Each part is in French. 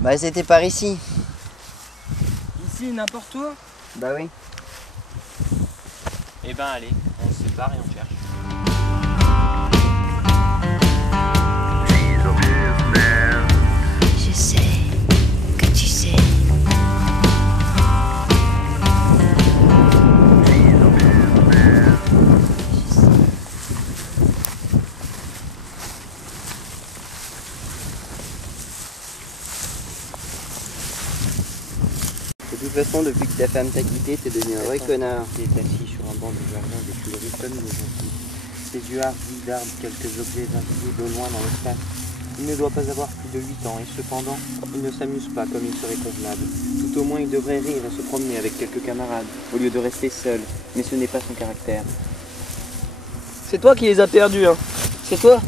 Bah c'était par ici. Ici, n'importe où? Bah oui. Eh ben allez, on se sépare et on cherche. Je sais que tu sais. De toute façon, depuis que ta femme t'a quitté, t'es devenu un vrai connard. Il est assis sur un banc du jardin des Tuileries comme il est gentil. Ses yeux hardis dardent quelques objets invités de loin dans l'espace. Il ne doit pas avoir plus de 8 ans et cependant, il ne s'amuse pas comme il serait convenable. Tout au moins, il devrait rire et se promener avec quelques camarades, au lieu de rester seul. Mais ce n'est pas son caractère. C'est toi qui les as perdus, hein. C'est toi.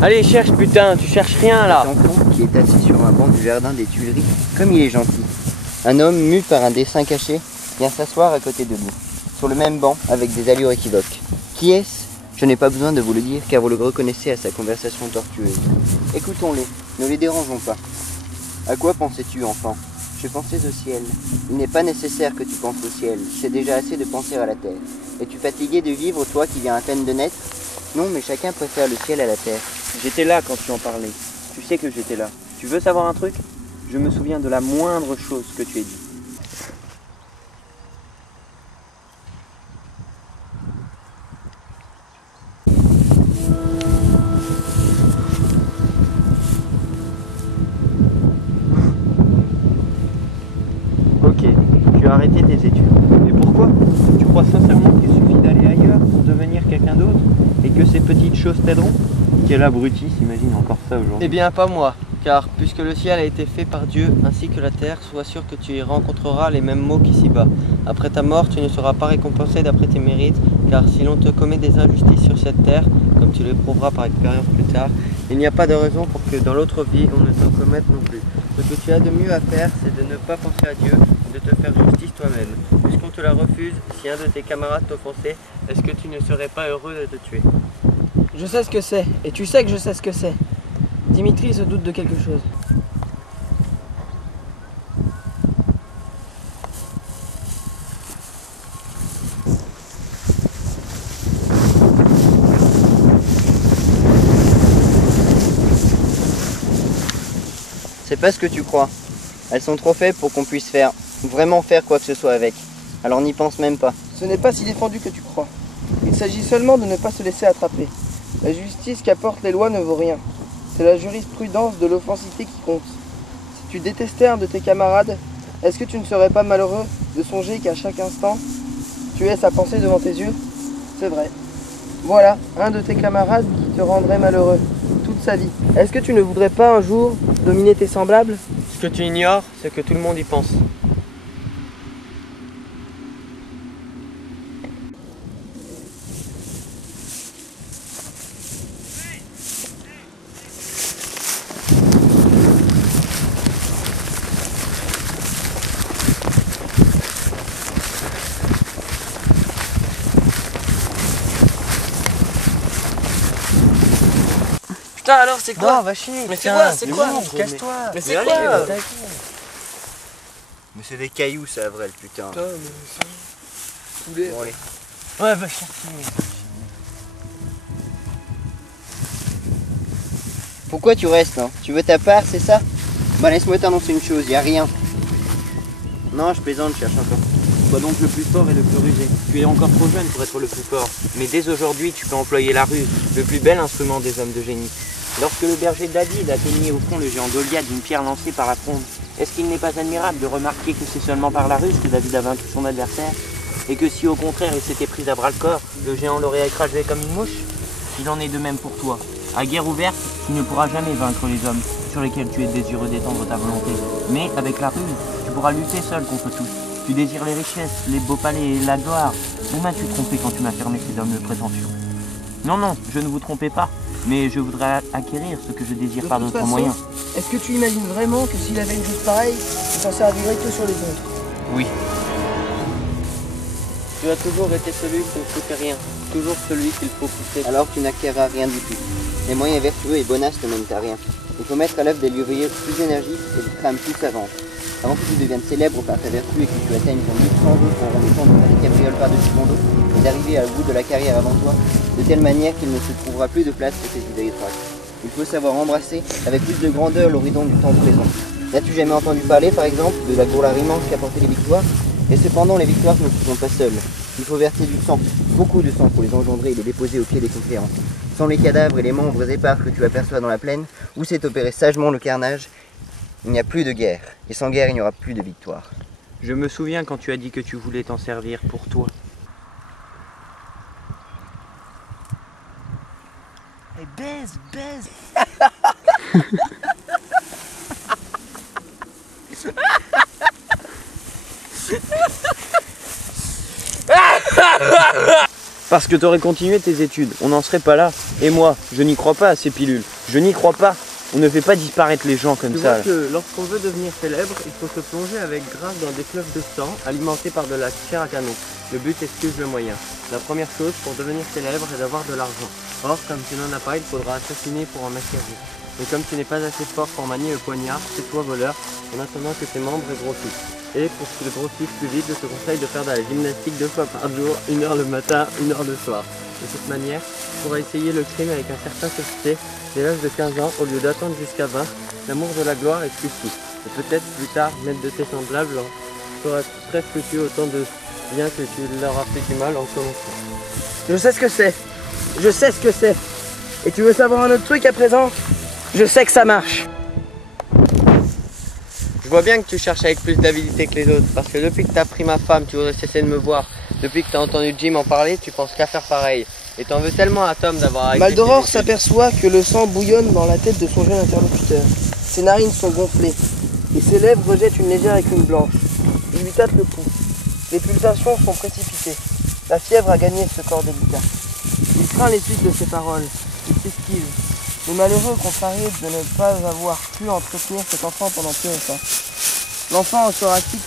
Allez, cherche putain, tu cherches rien là. Cet enfant qui est assis sur un banc du jardin des Tuileries, comme il est gentil. Un homme mu par un dessin caché vient s'asseoir à côté de lui, sur le même banc avec des allures équivoques. Qui est-ce? Je n'ai pas besoin de vous le dire car vous le reconnaissez à sa conversation tortueuse. Écoutons-les, ne les dérangeons pas. À quoi pensais-tu, enfant? Je pensais au ciel. Il n'est pas nécessaire que tu penses au ciel, c'est déjà assez de penser à la terre. Es-tu fatigué de vivre, toi qui viens à peine de naître? Non, mais chacun préfère le ciel à la terre. J'étais là quand tu en parlais. Tu sais que j'étais là. Tu veux savoir un truc? Je me souviens de la moindre chose que tu aies dit. Ok, tu as arrêté tes études. Et pourquoi? Tu crois sincèrement qu'il suffit d'aller ailleurs pour devenir quelqu'un d'autre et que ces petites choses t'aideront? Quel abruti s'imagine encore ça aujourd'hui? Eh bien pas moi, car puisque le ciel a été fait par Dieu ainsi que la terre, sois sûr que tu y rencontreras les mêmes maux qu'ici-bas. Après ta mort, tu ne seras pas récompensé d'après tes mérites, car si l'on te commet des injustices sur cette terre, comme tu l'éprouveras par expérience plus tard, il n'y a pas de raison pour que dans l'autre vie on ne t'en commette non plus. Ce que tu as de mieux à faire, c'est de ne pas penser à Dieu et de te faire justice toi-même. Puisqu'on te la refuse, si un de tes camarades t'offensait, est-ce que tu ne serais pas heureux de te tuer? Je sais ce que c'est, et tu sais que je sais ce que c'est. Dimitri se doute de quelque chose. C'est pas ce que tu crois. Elles sont trop faibles pour qu'on puisse vraiment faire quoi que ce soit avec. Alors n'y pense même pas. Ce n'est pas si défendu que tu crois. Il s'agit seulement de ne pas se laisser attraper. La justice qu'apportent les lois ne vaut rien. C'est la jurisprudence de l'offensité qui compte. Si tu détestais un de tes camarades, est-ce que tu ne serais pas malheureux de songer qu'à chaque instant, tu aies sa pensée devant tes yeux? C'est vrai. Voilà, un de tes camarades qui te rendrait malheureux toute sa vie. Est-ce que tu ne voudrais pas un jour dominer tes semblables? Ce que tu ignores, c'est que tout le monde y pense. Putain alors c'est quoi? Non, va chier. Mais c'est quoi? C'est quoi? Casse-toi. Mais c'est quoi? Mais c'est des cailloux ça, vrai, le putain. Putain, mais c'est saoulé. Bon, allez. Ouais, va chercher. Pourquoi tu restes, hein? Tu veux ta part, c'est ça? Bah laisse-moi t'annoncer une chose, y a rien. Non, je plaisante, je cherche encore. Sois donc le plus fort et le plus rusé. Tu es encore trop jeune pour être le plus fort. Mais dès aujourd'hui, tu peux employer la ruse, le plus bel instrument des hommes de génie. Lorsque le berger David atteignait au front le géant Goliath d'une pierre lancée par la fronde, est-ce qu'il n'est pas admirable de remarquer que c'est seulement par la ruse que David a vaincu son adversaire? Et que si au contraire il s'était pris à bras le corps, le géant l'aurait écrasé comme une mouche? Il en est de même pour toi. À guerre ouverte, tu ne pourras jamais vaincre les hommes sur lesquels tu es désireux d'étendre ta volonté. Mais avec la ruse, tu pourras lutter seul contre tous. Tu désires les richesses, les beaux palais et la gloire. Où m'as-tu trompé quand tu m'as fermé ces hommes de prétention? Non, non, je ne vous trompais pas, mais je voudrais acquérir ce que je désire par d'autres moyens. Est-ce que tu imagines vraiment que s'il avait une chose pareille, il s'en servirait que sur les autres? Oui. Tu as toujours été celui qui ne coûtait rien, toujours celui qu'il faut pousser. Alors tu n'acquerras rien du tout. Les moyens vertueux et bonasses ne mènent à rien. Il faut mettre à l'œuvre des leviers plus énergiques et des trames plus savantes. Avant que tu deviennes célèbre par ta vertu et que tu atteignes ton but sans jeu pour rendre compte de faire des cabrioles par-dessus ton dos et d'arriver au bout de la carrière avant toi, de telle manière qu'il ne se trouvera plus de place pour tes idées étroites. Il faut savoir embrasser avec plus de grandeur l'horizon du temps présent. N'as-tu jamais entendu parler, par exemple, de la gloire immense qu'a porté les victoires? Et cependant, les victoires ne se font pas seules. Il faut verser du sang, beaucoup de sang pour les engendrer et les déposer au pied des conquérants. Sans les cadavres et les membres épars que tu aperçois dans la plaine, où s'est opéré sagement le carnage, il n'y a plus de guerre. Et sans guerre, il n'y aura plus de victoire. Je me souviens quand tu as dit que tu voulais t'en servir pour toi. Hey, baise. Parce que tu aurais continué tes études, on n'en serait pas là. Et moi, je n'y crois pas à ces pilules. Je n'y crois pas. On ne fait pas disparaître les gens comme ça. Tu vois que lorsqu'on veut devenir célèbre, il faut se plonger avec grâce dans des fleuves de sang alimentés par de la chair à canon. Le but excuse le moyen. La première chose pour devenir célèbre est d'avoir de l'argent. Or, comme tu n'en as pas, il faudra assassiner pour en acquérir. Et comme tu n'es pas assez fort pour manier le poignard, c'est toi voleur, en attendant que tes membres grossissent. Et pour qu'ils grossissent plus vite, je te conseille de faire de la gymnastique 2 fois par jour, 1 heure le matin, 1 heure le soir. De cette manière, tu pourras essayer le crime avec un certain succès. Dès l'âge de 15 ans, au lieu d'attendre jusqu'à 20, l'amour de la gloire est suffit. Et peut-être plus tard, mettre de tes semblables t'auras presque tué autant de bien que tu leur as fait du mal en commençant. Je sais ce que c'est. Je sais ce que c'est. Et tu veux savoir un autre truc à présent? Je sais que ça marche. Je vois bien que tu cherches avec plus d'avidité que les autres, parce que depuis que tu as pris ma femme, tu voudrais cesser de me voir. Depuis que tu as entendu Jim en parler, tu penses qu'à faire pareil. Et t'en veux tellement à Tom d'avoir arrêté. Maldoror s'aperçoit que le sang bouillonne dans la tête de son jeune interlocuteur. Ses narines sont gonflées et ses lèvres rejettent une légère écume blanche. Il lui tâte le pouls. Les pulsations sont précipitées. La fièvre a gagné ce corps délicat. Il craint les suites de ses paroles. Il s'esquive. Le malheureux contrarié de ne pas avoir pu entretenir cet enfant pendant plus longtemps. L'enfant sera quitte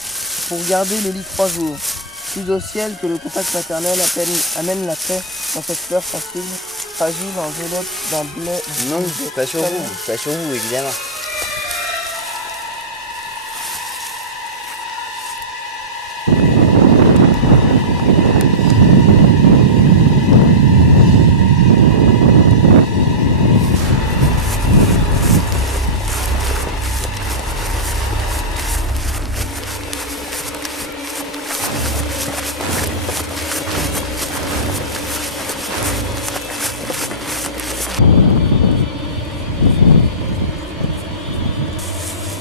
pour garder le lit 3 jours. Plus au ciel que le contact maternel amène la paix dans cette fleur sensible, fragile, enveloppe d'un blé. Non, pas sur vous, évidemment.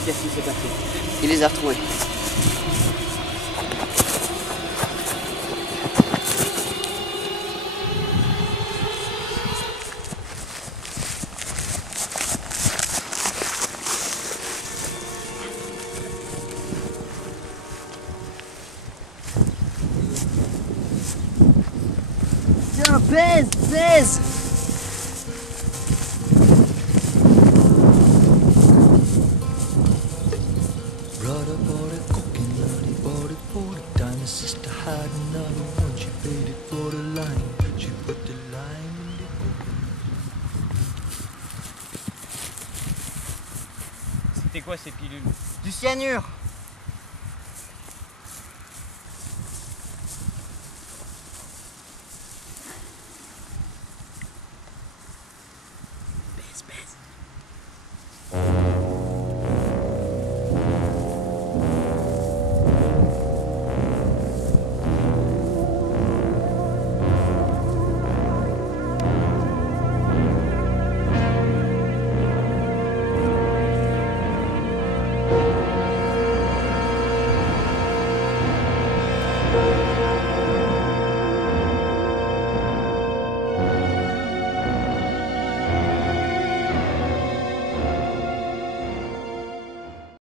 Qu'est-ce qui s'est passé? Il les a retrouvés. Tiens, baise. Brother bought a coconut, he bought it for the dime. His sister had another one, she paid it for the lime. She put the lime in the C'était quoi ces pilules? Du cyanure.